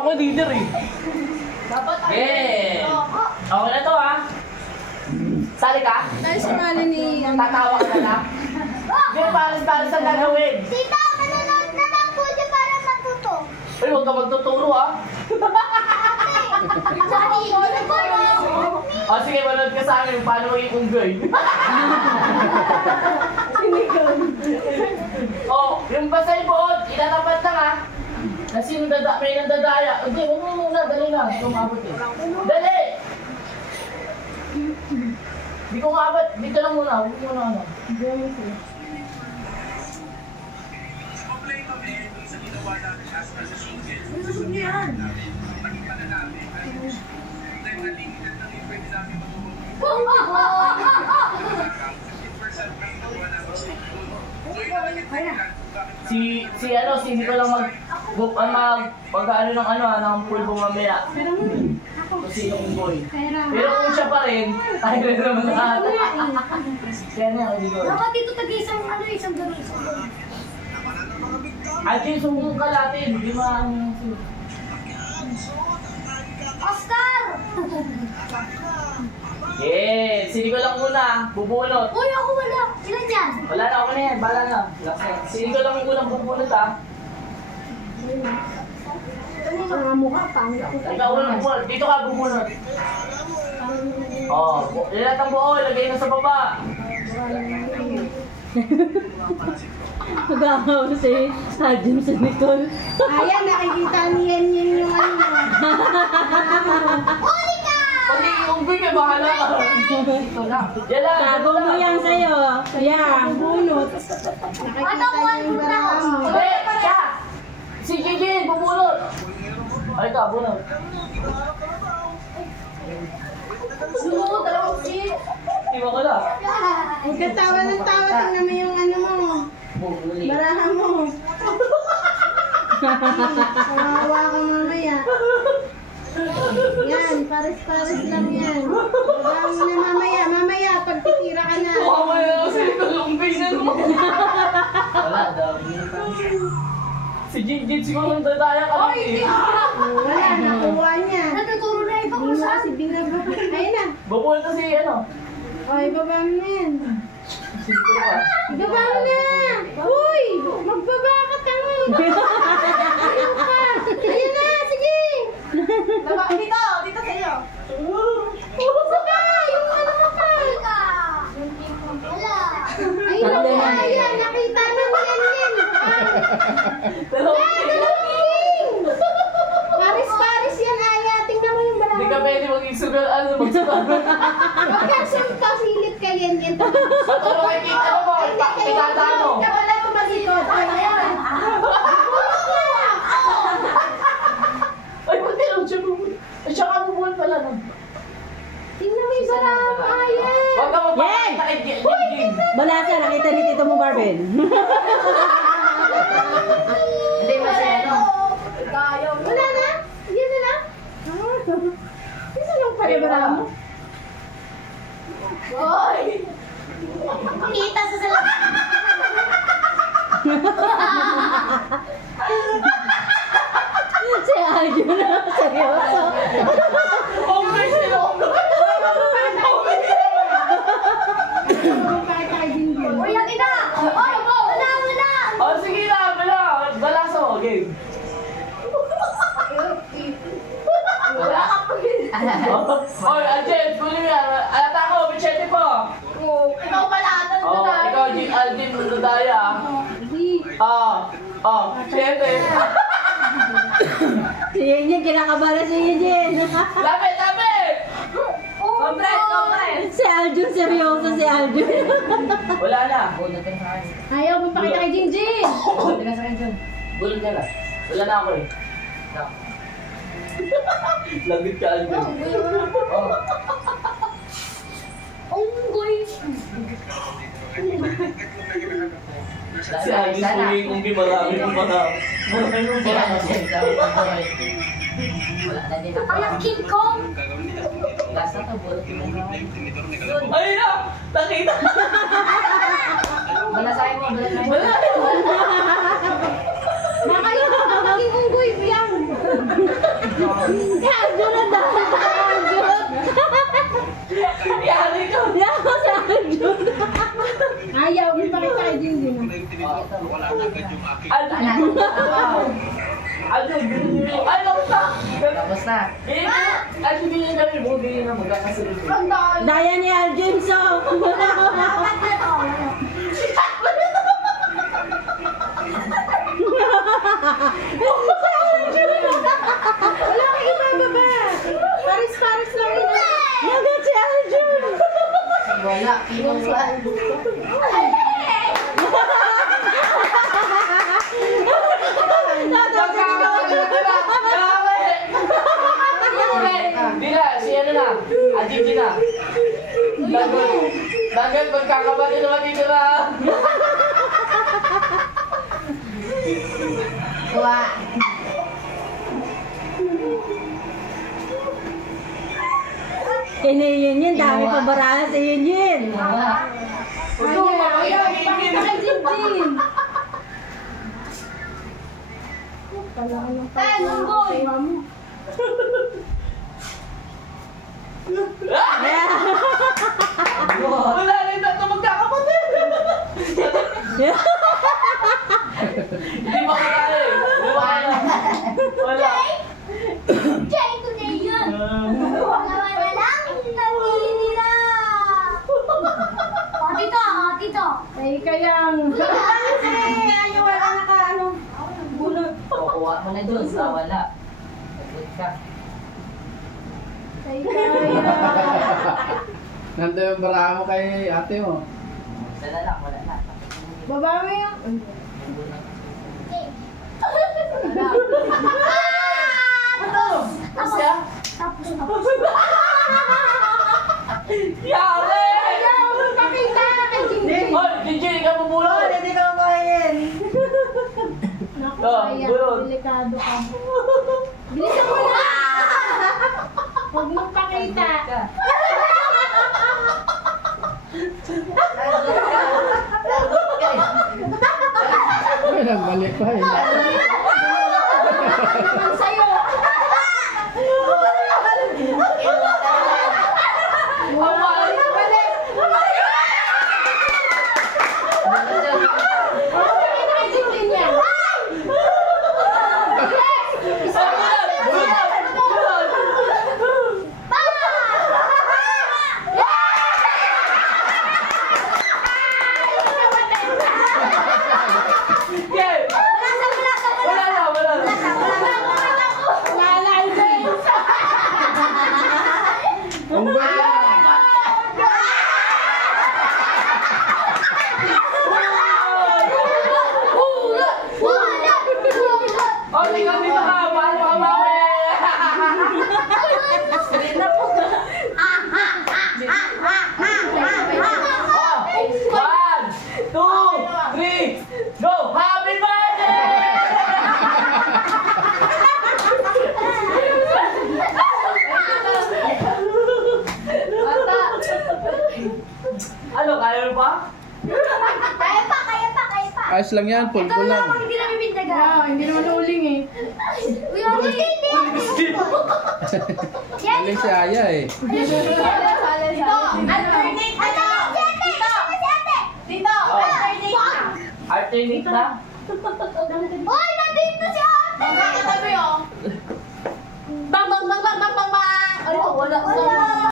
ako leader eh. Dapat ako. Yeah. Okay na to ha. Sali ka? Dahil sumali ni... Tatawa ka na. Hindi, pares-pares ang gagawin. Tita, manonood na lang po siya para matuto. Uy, huwag ka magtuturo ha. O sige, manood ka sa akin kung paano maging unggoy. O, yung basta yung buod, itatapat lang ha. Kasi yung may nandadaya. Hindi, huwag mo muna, dali lang. Hindi ko maabot eh. Dali! Hindi ko maabot. Dito lang muna. Huwag mo muna ano. Susog niya yan. Si hindi ko lang mag-ano ng ng pulbo mamaya. Kung sino yung boy. Pero kung siya pa rin, tayo rin naman lahat. Kaya na, hindi ko. Dapat dito tag-isang isang gano'n. Ay, sumbong ka natin. Hindi maano. Oscar! Yes! Hindi ko lang muna. Bubunot. Uy, ako wala. Ilan yan? Wala na, ako na yan. Bala na. Hindi ko lang unang bubunot ha. Ang mukha, pangit ako. Ikaw unang bubunot. Dito ka bubunot. Oh, ilat ang buo. Ilagay na sa baba. Magawa si Sergeant sa Nicole. Ayan, nakikita niyan yung ano. Huli ka! Pag iunggoy ka, bahala ka. Ito lang. Yan lang. Tago mo yan sa'yo. Yan. Bunot. Ano Nakikita niya yung baraha mo. Hindi, siya. Si Gigi, bubunot. Ay, ito, bunot. Sumunod, dalawang si. Iba ko lang. Huwag ka tawa ng tawa. Tingnan mo yung ano mo. Baraha mo. Kawawa ka mamaya. Yan, pares-pares lang yan. Baraha mo na mamaya. Mamaya, pag titira ka na. Mamaya kasi ito lumbay na naman. Wala, dami. Si Gigi, siguro nang dadaya ka lang eh. Wala, nakuha niya. Natuturo na iba kung saan. Si Binaba. Ayun na. Bubunot na si ano. O, ibaba mo na yan. Si Gigi pa. Ibaba mo na! Uy! Magbaba ka tanga! Ayaw ka! Ayun na! Sige! Dito sa'yo. Saka! Yung ano mo ka! Wala. Ayun na! Ayan! Nakita na mo yan! Dalawang king! Paris-paris yan, Aya! Tingnan mo yung bala. Hindi ka pwede mag-exuber, mag-exuber. Huwag ka pasilip ka yan. Ano makikita mo? Ikata mo. Wala ko masikot. Ayan! Ay, ba't kailang siya bubunot? Ay, siya ka bubunot pala nun. Tingnan mo yung bala mo, Aya! Huwag ka Yay! magpapakita kay Gigi. Wala siya, nakita ni Tito mo, Barbin. Hindi ba siya ano? Wala na? Yan na lang? Isa lang pala bala mo? Hoy! Kita sa salamin. Si Aljo na, seryoso. Oh, my God! Uy, ang ina! Oy, wala! Oh, sige na, balaso mo, game. Wala ka pa rin. Oy, Aljen, kunin mo yan. Alata ko, bichete po. Ikaw pala ata Oh, ikaw, Aljen, Ludaya. Siyempre. Si Yenyen, kinakabala si Yenyen. Lapit, lapit! Compres! Si Aljun, seryoso si Aljun. Wala na. Ayaw mo pakita kay Jingjing! Gulong ka na. Wala na ako eh. Lagit ka, Aljen. Unggoy! Si Aljen, kung marami ng mga... Parang King Kong! Ay na! Nakita! Balasahin mo, Wala! Nakalimutan ka maging unggoy, Biang! Ay, tapos na! Tapos na. Ay, hindi niya kami mo, hindi na magkakasunod. Daya ni Aljun, so. Wala kang ibababa. Paris-paris lang yun. Nagat si Aljun. Wala. Pinungsan. Bila, si ano na? Ajiji na. Dagat, magkakabali naman dito na. Kuha. Yun, dami pa barahan sa yun. Ayaw, pakita kay Jinjin. Tayo, unggoy. Wala rin na ito magkakapatid. Hindi ba kaya eh? Wala. Jay, today yun. Wala na lang. Naninira. Tito. Ay, kayang. Ayaw, wala naka, ano. Bunot. Kukuha mo na dun sa wala. Sagot ka. Ay, kayang. Nandun yung baraha mo kay ate mo. Wala na. Babawi yan. Tapos ya? Tapos. Yari! Ayaw, pakita kay Jinjin. Hoy, Jinjin, ikaw bubulot. Hindi ko kumain. Naku, Oh, kaya. bunot. Delikado ka. Bilisan mo na. Huwag mong pakita. Ay, nagbalik pa eh. Naman sa'yo. Ang mahal. Pakita kay Jinjin yan. Wala, Alvin. Ang bala! Oh, tingnan dito ka. Paano ka mawi? Oh, 1, 2, 3, go! Happy birthday! Ano, kaya mo pa? Kaya pa. Ayos lang yan, pulpo lang. Hindi na bibintaga. Wow, hindi naman uling eh. Uy, hindi. Galing si Aya eh. Dito. Alternate na lang. Dito. Alternate na. Alternate na? Uy, nandito si ate. Katabi oh. Bang. Ano, wala.